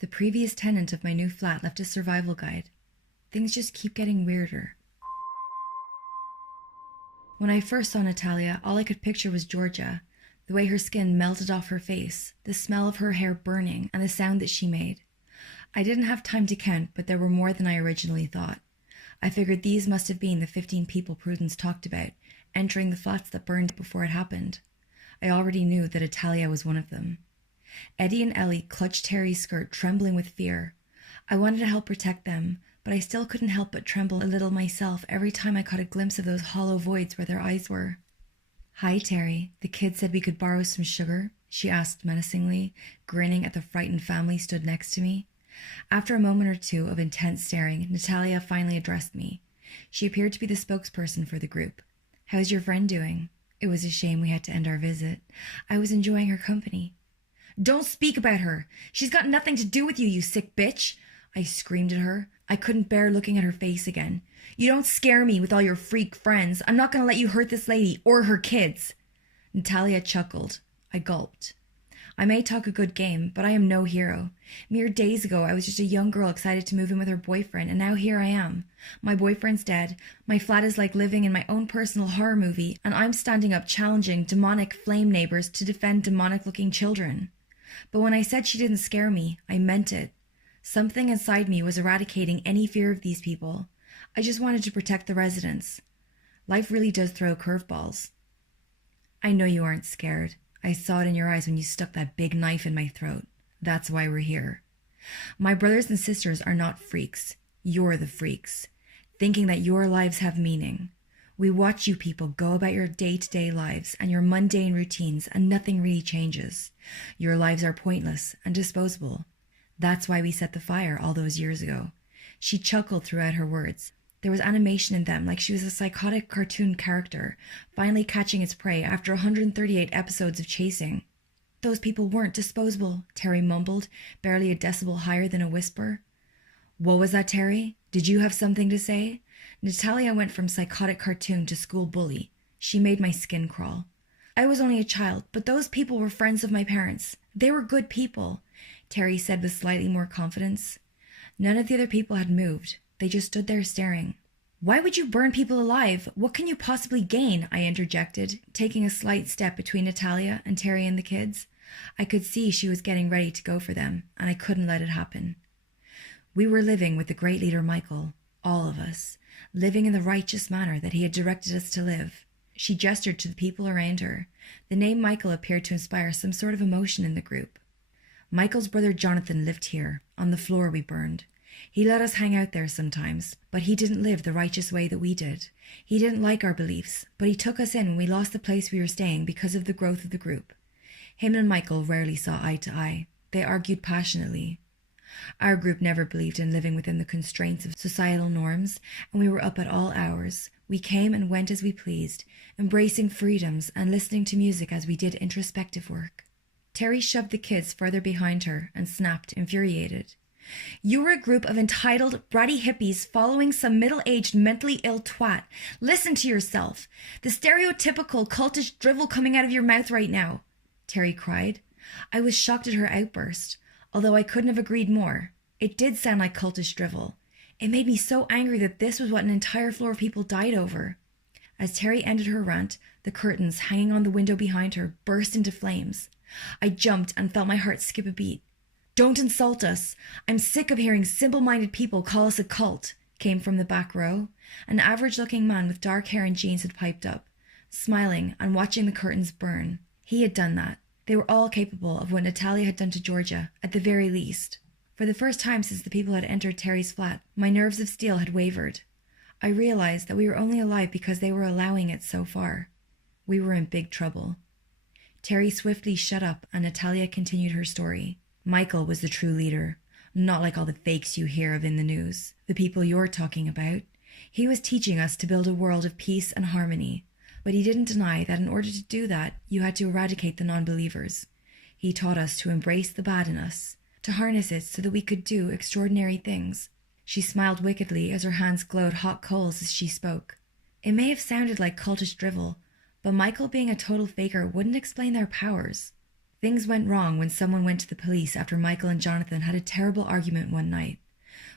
The previous tenant of my new flat left a survival guide. Things just keep getting weirder. When I first saw Natalia, all I could picture was Georgia, the way her skin melted off her face, the smell of her hair burning, and the sound that she made. I didn't have time to count, but there were more than I originally thought. I figured these must have been the 15 people Prudence talked about, entering the flats that burned before it happened. I already knew that Natalia was one of them. Eddie and Ellie clutched Terry's skirt, trembling with fear. I wanted to help protect them, but I still couldn't help but tremble a little myself every time I caught a glimpse of those hollow voids where their eyes were. "Hi, Terry. The kid said we could borrow some sugar," she asked menacingly, grinning at the frightened family stood next to me. After a moment or two of intense staring, Natalia finally addressed me. She appeared to be the spokesperson for the group. "How's your friend doing? It was a shame we had to end our visit. I was enjoying her company." "Don't speak about her! She's got nothing to do with you, you sick bitch!" I screamed at her. I couldn't bear looking at her face again. "You don't scare me with all your freak friends. I'm not going to let you hurt this lady or her kids." Natalia chuckled. I gulped. "I may talk a good game, but I am no hero. Mere days ago, I was just a young girl excited to move in with her boyfriend, and now here I am. My boyfriend's dead. My flat is like living in my own personal horror movie, and I'm standing up challenging demonic flame neighbors to defend demonic-looking children. But when I said she didn't scare me, I meant it. Something inside me was eradicating any fear of these people. I just wanted to protect the residents. Life really does throw curveballs." "I know you aren't scared. I saw it in your eyes when you stuck that big knife in my throat. That's why we're here. My brothers and sisters are not freaks. You're the freaks, thinking that your lives have meaning. We watch you people go about your day-to-day lives and your mundane routines, and nothing really changes. Your lives are pointless and disposable. That's why we set the fire all those years ago." She chuckled throughout her words. There was animation in them, like she was a psychotic cartoon character, finally catching its prey after 138 episodes of chasing. "Those people weren't disposable," Terry mumbled, barely a decibel higher than a whisper. "What was that, Terry? Did you have something to say?" Natalia went from psychotic cartoon to school bully. She made my skin crawl. "I was only a child, but those people were friends of my parents. They were good people," Terry said with slightly more confidence. None of the other people had moved. They just stood there staring. "Why would you burn people alive? What can you possibly gain?" I interjected, taking a slight step between Natalia and Terry and the kids. I could see she was getting ready to go for them, and I couldn't let it happen. "We were living with the great leader Michael, all of us, living in the righteous manner that he had directed us to live." She gestured to the people around her. The name Michael appeared to inspire some sort of emotion in the group. "Michael's brother Jonathan lived here, on the floor we burned. He let us hang out there sometimes, but he didn't live the righteous way that we did. He didn't like our beliefs, but he took us in when we lost the place we were staying because of the growth of the group. Him and Michael rarely saw eye to eye. They argued passionately. Our group never believed in living within the constraints of societal norms, and we were up at all hours. We came and went as we pleased, embracing freedoms and listening to music as we did introspective work." Terry shoved the kids further behind her and snapped, infuriated. "You were a group of entitled, bratty hippies following some middle-aged, mentally ill twat. Listen to yourself. The stereotypical cultish drivel coming out of your mouth right now," Terry cried. I was shocked at her outburst, although I couldn't have agreed more. It did sound like cultish drivel. It made me so angry that this was what an entire floor of people died over. As Terry ended her rant, the curtains hanging on the window behind her burst into flames. I jumped and felt my heart skip a beat. "Don't insult us. I'm sick of hearing simple-minded people call us a cult," came from the back row. An average-looking man with dark hair and jeans had piped up, smiling and watching the curtains burn. He had done that. They were all capable of what Natalia had done to Georgia, at the very least. For the first time since the people had entered Terry's flat, my nerves of steel had wavered. I realized that we were only alive because they were allowing it so far. We were in big trouble. Terry swiftly shut up, and Natalia continued her story. "Michael was the true leader, not like all the fakes you hear of in the news, the people you're talking about. He was teaching us to build a world of peace and harmony, but he didn't deny that in order to do that, you had to eradicate the non-believers. He taught us to embrace the bad in us, to harness it so that we could do extraordinary things." She smiled wickedly as her hands glowed hot coals as she spoke. It may have sounded like cultish drivel, but Michael being a total faker wouldn't explain their powers. Things went wrong when someone went to the police after Michael and Jonathan had a terrible argument one night.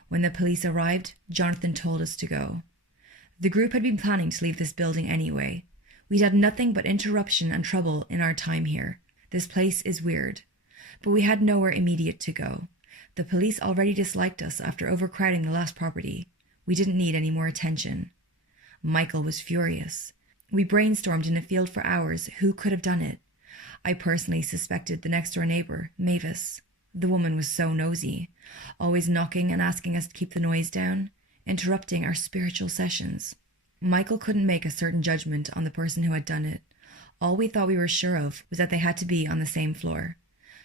When the police arrived, Jonathan told us to go. The group had been planning to leave this building anyway. We'd had nothing but interruption and trouble in our time here. This place is weird. But we had nowhere immediate to go. The police already disliked us after overcrowding the last property. We didn't need any more attention. Michael was furious. We brainstormed in a field for hours who could have done it. I personally suspected the next-door neighbor, Mavis. The woman was so nosy, always knocking and asking us to keep the noise down, interrupting our spiritual sessions. Michael couldn't make a certain judgment on the person who had done it. All we thought we were sure of was that they had to be on the same floor.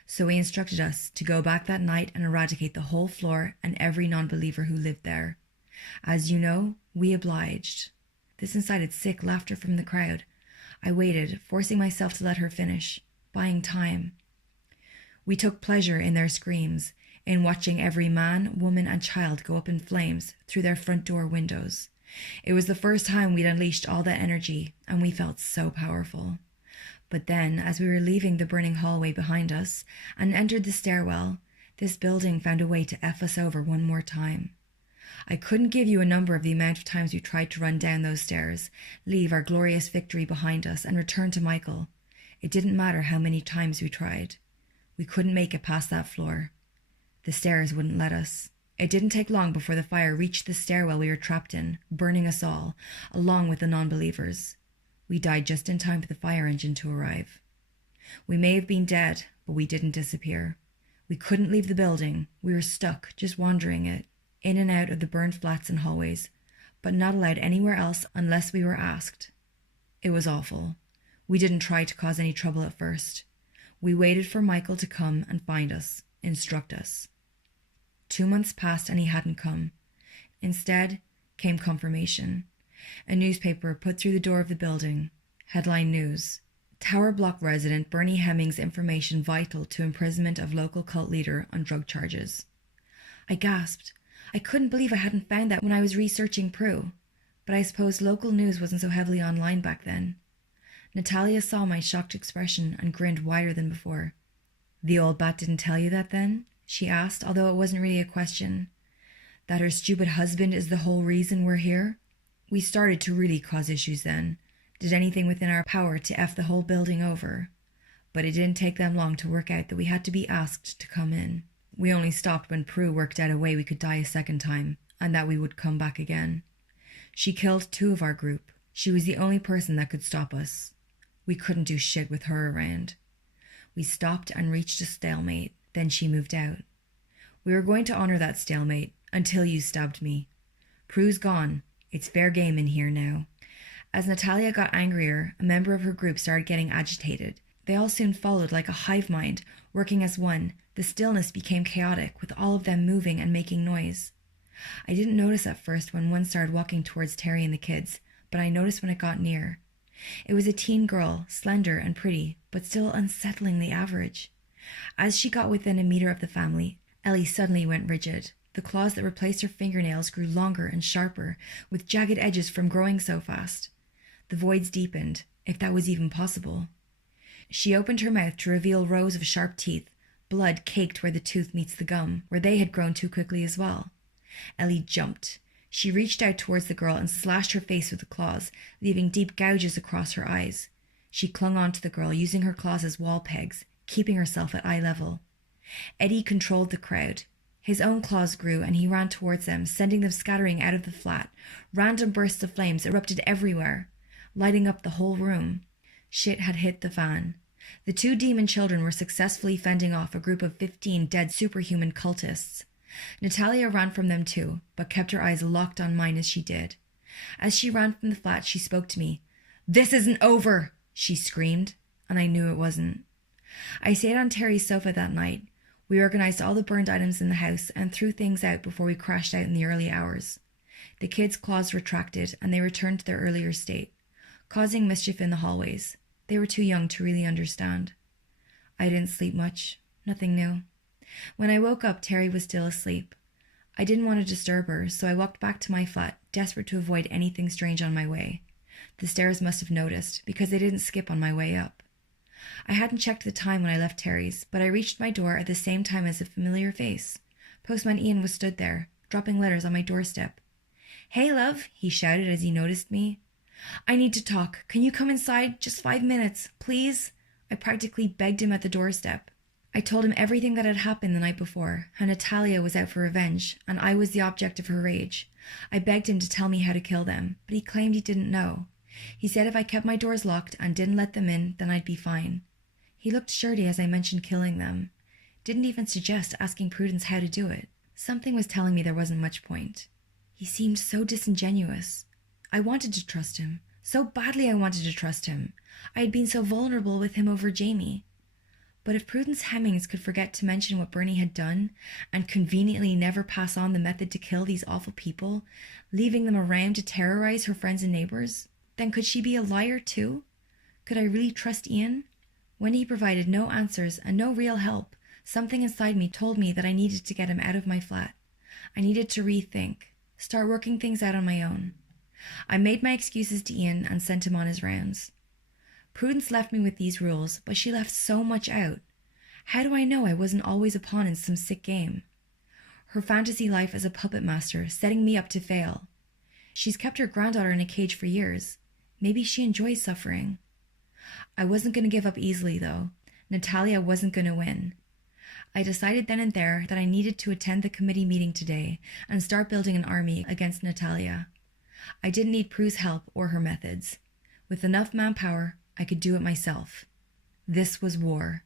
So he instructed us to go back that night and eradicate the whole floor and every non-believer who lived there. As you know, we obliged. This incited sick laughter from the crowd. I waited, forcing myself to let her finish, buying time. We took pleasure in their screams, in watching every man, woman, and child go up in flames through their front door windows. It was the first time we'd unleashed all that energy, and we felt so powerful. But then, as we were leaving the burning hallway behind us and entered the stairwell, this building found a way to F us over one more time. I couldn't give you a number of the amount of times we tried to run down those stairs, leave our glorious victory behind us, and return to Michael. It didn't matter how many times we tried. We couldn't make it past that floor. The stairs wouldn't let us. It didn't take long before the fire reached the stairwell we were trapped in, burning us all, along with the non-believers. We died just in time for the fire engine to arrive. We may have been dead, but we didn't disappear. We couldn't leave the building. We were stuck, just wandering it, in and out of the burned flats and hallways, but not allowed anywhere else unless we were asked. It was awful. We didn't try to cause any trouble at first. We waited for Michael to come and find us, instruct us. 2 months passed and he hadn't come. Instead came confirmation. A newspaper put through the door of the building. Headline news: Tower Block resident Bernie Hemming's information vital to imprisonment of local cult leader on drug charges. I gasped. I couldn't believe I hadn't found that when I was researching Prue. But I suppose local news wasn't so heavily online back then. Natalia saw my shocked expression and grinned wider than before. The old bat didn't tell you that then? She asked, although it wasn't really a question. That her stupid husband is the whole reason we're here? We started to really cause issues then. Did anything within our power to F the whole building over. But it didn't take them long to work out that we had to be asked to come in. We only stopped when Prue worked out a way we could die a second time, and that we would come back again. She killed 2 of our group. She was the only person that could stop us. We couldn't do shit with her around. We stopped and reached a stalemate. Then she moved out. We were going to honor that stalemate until you stabbed me. Prue's gone. It's fair game in here now. As Natalia got angrier, a member of her group started getting agitated. They all soon followed like a hive mind, working as one. The stillness became chaotic, with all of them moving and making noise. I didn't notice at first when one started walking towards Terry and the kids, but I noticed when it got near. It was a teen girl, slender and pretty, but still unsettlingly average. As she got within a meter of the family, Ellie suddenly went rigid. The claws that replaced her fingernails grew longer and sharper, with jagged edges from growing so fast. The voids deepened, if that was even possible. She opened her mouth to reveal rows of sharp teeth. Blood caked where the tooth meets the gum, where they had grown too quickly as well. Ellie jumped. She reached out towards the girl and slashed her face with the claws, leaving deep gouges across her eyes. She clung onto the girl, using her claws as wall pegs, keeping herself at eye level. Eddie controlled the crowd. His own claws grew, and he ran towards them, sending them scattering out of the flat. Random bursts of flames erupted everywhere, lighting up the whole room. Shit had hit the fan. The 2 demon children were successfully fending off a group of 15 dead superhuman cultists. Natalia ran from them too, but kept her eyes locked on mine as she did. As she ran from the flat, she spoke to me. "This isn't over!" she screamed, and I knew it wasn't. I stayed on Terry's sofa that night. We organized all the burned items in the house and threw things out before we crashed out in the early hours. The kids' claws retracted, and they returned to their earlier state, causing mischief in the hallways. They were too young to really understand. I didn't sleep much. Nothing new. When I woke up, Terry was still asleep. I didn't want to disturb her, so I walked back to my flat, desperate to avoid anything strange on my way. The stairs must have noticed, because they didn't skip on my way up. I hadn't checked the time when I left Terry's, but I reached my door at the same time as a familiar face. Postman Ian was stood there, dropping letters on my doorstep. "Hey, love," he shouted as he noticed me. "I need to talk. Can you come inside? Just 5 minutes, please?" I practically begged him at the doorstep. I told him everything that had happened the night before, how Natalia was out for revenge, and I was the object of her rage. I begged him to tell me how to kill them, but he claimed he didn't know. He said if I kept my doors locked and didn't let them in, then I'd be fine. He looked shirty as I mentioned killing them. Didn't even suggest asking Prudence how to do it. Something was telling me there wasn't much point. He seemed so disingenuous. I wanted to trust him. So badly I wanted to trust him. I had been so vulnerable with him over Jamie. But if Prudence Hemmings could forget to mention what Bernie had done, and conveniently never pass on the method to kill these awful people, leaving them around to terrorize her friends and neighbors, then could she be a liar too? Could I really trust Ian? When he provided no answers and no real help, something inside me told me that I needed to get him out of my flat. I needed to rethink, start working things out on my own. I made my excuses to Ian and sent him on his rounds. Prudence left me with these rules, but she left so much out. How do I know I wasn't always a pawn in some sick game? Her fantasy life as a puppet master, setting me up to fail. She's kept her granddaughter in a cage for years. Maybe she enjoys suffering. I wasn't going to give up easily, though. Natalia wasn't going to win. I decided then and there that I needed to attend the committee meeting today and start building an army against Natalia. I didn't need Prue's help or her methods. With enough manpower, I could do it myself. This was war.